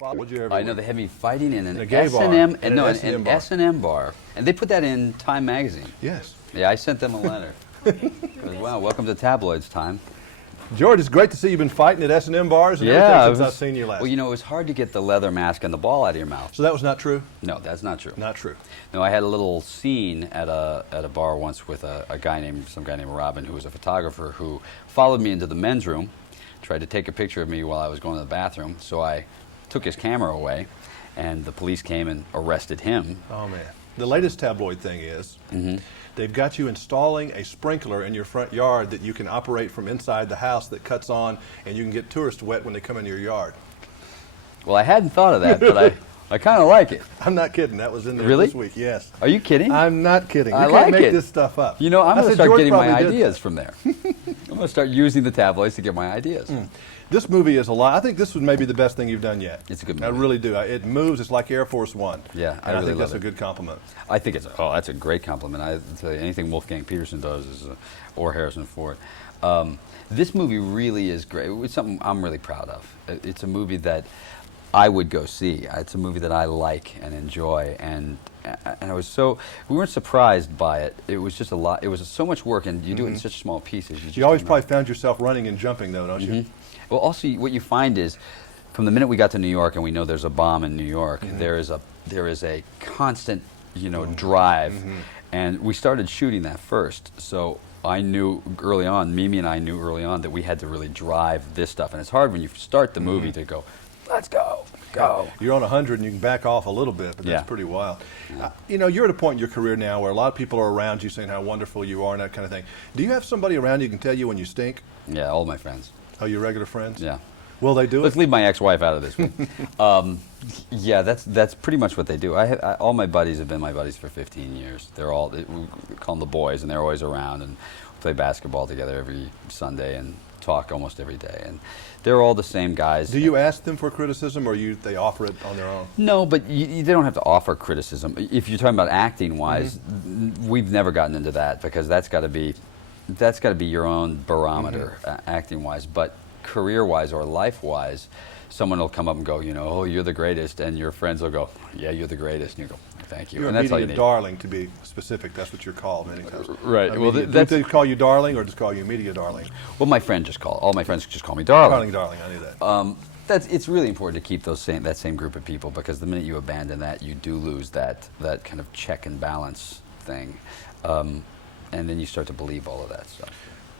What'd you ever I know they had me fighting in an gay bar. S&M, In no, an an S&M bar. S&M bar, and they put that in Time magazine. Yes. Yeah, I sent them a letter. Wow, welcome to tabloids, Time. George, it's great to see you've been fighting at S&M bars and Yeah, everything since I've seen you last. Well, you know, it was hard to get the leather mask and the ball out of your mouth. So that was not true? No, that's not true. Not true. No, I had a little scene at a bar once with some guy named Robin, who was a photographer, who followed me into the men's room, tried to take a picture of me while I was going to the bathroom. So I took his camera away, and the police came and arrested him. Oh man. The latest tabloid thing is they've got you installing a sprinkler in your front yard that you can operate from inside the house that cuts on, and you can get tourists wet when they come into your yard. Well, I hadn't thought of that, but I kind of like it. I'm not kidding. That was in there Really? this week. Yes. Are you kidding? I'm not kidding. I You like can't make it. this stuff up. You know, I'm I going to said start George getting my probably did ideas from there. I'm going to start using the tabloids to get my ideas. This movie is a lot. I think this was maybe the best thing you've done yet. It's a good I movie. really do. It moves. It's like Air Force One. Yeah, I and I really think love that's a it. good compliment. I think that's a great compliment. I tell you, anything Wolfgang Peterson does is, or Harrison Ford. This movie really is great. It's something I'm really proud of. It's a movie that I would go see. It's a movie that I like and enjoy, and we weren't surprised by it. It was just a lot. It was so much work, and you do it in such small pieces. You always probably found yourself running and jumping, though, don't you? Well, also what you find is, from the minute we got to New York, and we know there's a bomb in New York, there is a constant, drive, and we started shooting that first. So I knew early on, Mimi and I knew early on that we had to really drive this stuff, and it's hard when you start the movie to go, let's go. You're on 100 and you can back off a little bit, but that's pretty wild. You're at a point in your career now where a lot of people are around you saying how wonderful you are and that kind of thing. Do you have somebody around you who can tell you when you stink? Yeah, all my friends. Oh, your regular friends? Yeah. Will they do Let's it? leave my ex-wife out of this one. Yeah, that's pretty much what they do. All my buddies have been my buddies for 15 years. We call them the boys, and they're always around, and we play basketball together every Sunday and talk almost every day. And they're all the same guys. Do you ask them for criticism, or they offer it on their own? No, but they don't have to offer criticism. If you're talking about acting-wise, we've never gotten into that, because that's got to be your own barometer, acting-wise. But career-wise or life-wise, someone will come up and go, oh, you're the greatest, and your friends will go, yeah, you're the greatest, and you go, thank you. You're And a that's all you media need. darling, to be specific. That's what you're called many times. Right. Do Well, they call you darling, or just call you media darling? Well, all my friends just call me darling. Darling, I knew that. It's really important to keep that same group of people, because the minute you abandon that, you do lose that kind of check and balance thing, and then you start to believe all of that stuff.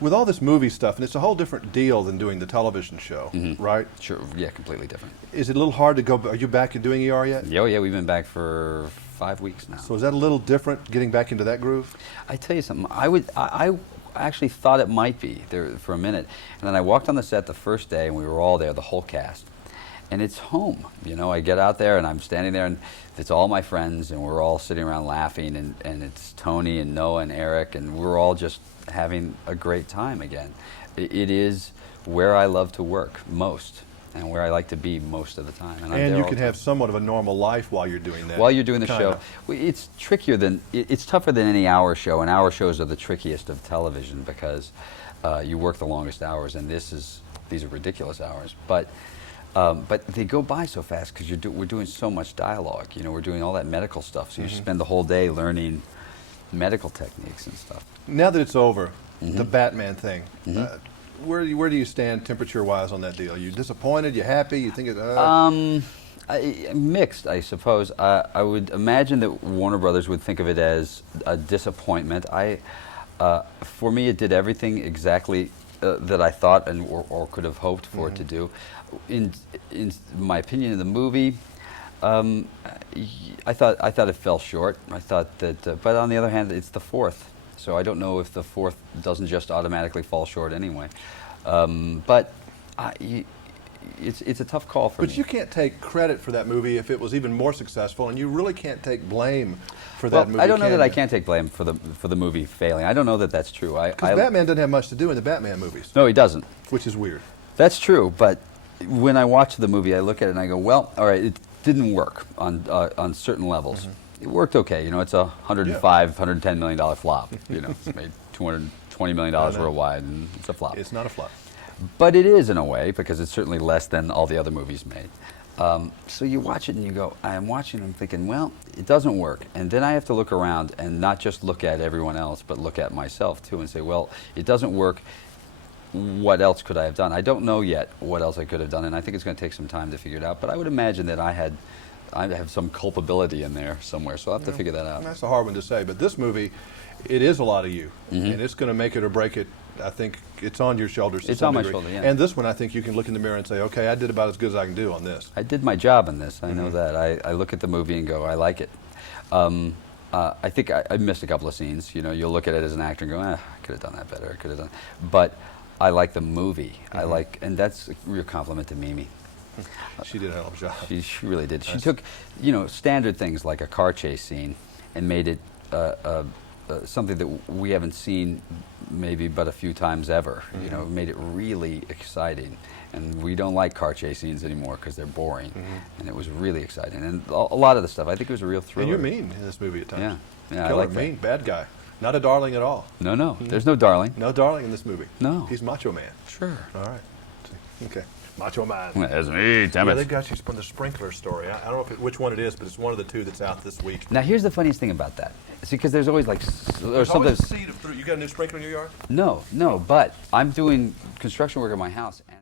With all this movie stuff, and it's a whole different deal than doing the television show, right? Sure. Yeah, completely different. Is it a little hard to go? Are you back and doing ER yet? Oh yeah, we've been back for 5 weeks now. So is that a little different, getting back into that groove? I tell you something. I actually thought it might be there for a minute, and then I walked on the set the first day, and we were all there, the whole cast. And it's home, I get out there and I'm standing there, and it's all my friends, and we're all sitting around laughing, and it's Tony and Noah and Eric, and we're all just having a great time again. It is where I love to work most, and where I like to be most of the time. And you can have somewhat of a normal life while you're doing that. While you're doing the show. It's it's tougher than any hour show, and hour shows are the trickiest of television, because you work the longest hours, and these are ridiculous hours. But they go by so fast, because we're doing so much dialogue. We're doing all that medical stuff, so you spend the whole day learning medical techniques and stuff. Now that it's over, the Batman thing, where do you stand temperature-wise on that deal? Are you disappointed? You happy? You think it? Mixed, I suppose. I would imagine that Warner Brothers would think of it as a disappointment. For me, it did everything exactly that I thought or could have hoped for it to do. In my opinion, in the movie, I thought it fell short. I thought that, but on the other hand, it's the fourth, so I don't know if the fourth doesn't just automatically fall short anyway. But it's a tough call for me. But you can't take credit for that movie if it was even more successful, and you really can't take blame for that movie. I don't know that I can't take blame for the movie failing. I don't know that that's true. Because Batman doesn't have much to do in the Batman movies. No, he doesn't. Which is weird. That's true, but when I watch the movie, I look at it and I go, well, all right, it didn't work on certain levels. It worked okay. It's a $110 million flop. It's made $220 million worldwide, and it's a flop. It's not a flop. But it is in a way, because it's certainly less than all the other movies made. So you watch it and you go, I'm watching, I'm thinking, well, it doesn't work. And then I have to look around and not just look at everyone else, but look at myself too and say, well, it doesn't work. What else could I have done? I don't know yet what else I could have done, and I think it's going to take some time to figure it out. But I would imagine that I have some culpability in there somewhere, so I'll have to figure that out. That's a hard one to say, but this movie, it is a lot of you, and it's going to make it or break it. I think it's on your shoulders to It's some on my degree. shoulder, yeah. And this one, I think you can look in the mirror and say, okay, I did about as good as I can do on this. I did my job in this. I know that. I look at the movie and go, I like it. I think I missed a couple of scenes. You know, you'll look at it as an actor and go, I could have done that better. I could have done. But I like the movie. I like, and that's a real compliment to Mimi. She did a hell of a job. She really did. She took, you know, standard things like a car chase scene and made it something that we haven't seen maybe but a few times ever. You know, made it really exciting. And we don't like car chase scenes anymore because they're boring. And it was really exciting. And a lot of the stuff, I think it was a real thriller. And you're mean in this movie at times. Yeah, I Killer, like that. mean, bad guy. Not a darling at all. No, there's no darling. No darling in this movie. No. He's Macho Man. Sure. All right. Okay. Macho Man. That's me, damn Yeah, it. they've got you from the sprinkler story. I don't know which one it is, but it's one of the two that's out this week. Now, here's the funniest thing about that. See, because there's always like, or There's always sometimes, a seed of fruit. You got a new sprinkler in your yard? no, but I'm doing construction work at my house. And